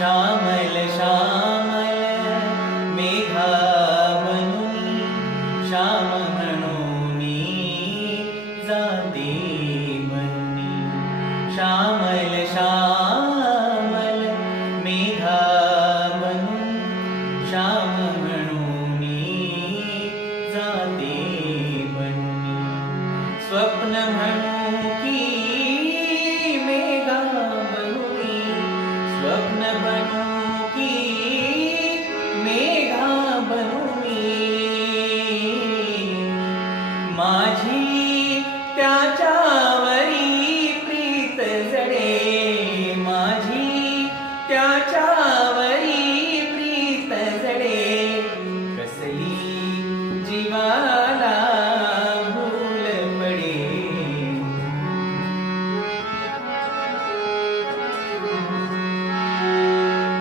श्यामल श्यामल मेघा बनून श्याम म्हणून जाते मनी श्यामल श्यामल मेघा बनून श्याम म्हणून जाते मनी स्वप्न म्हणू की मेघा बनूनी स्वप्न बनू की मेघा बनूनी माझी त्याच्यावरी प्रीत जडे माझी त्याच्या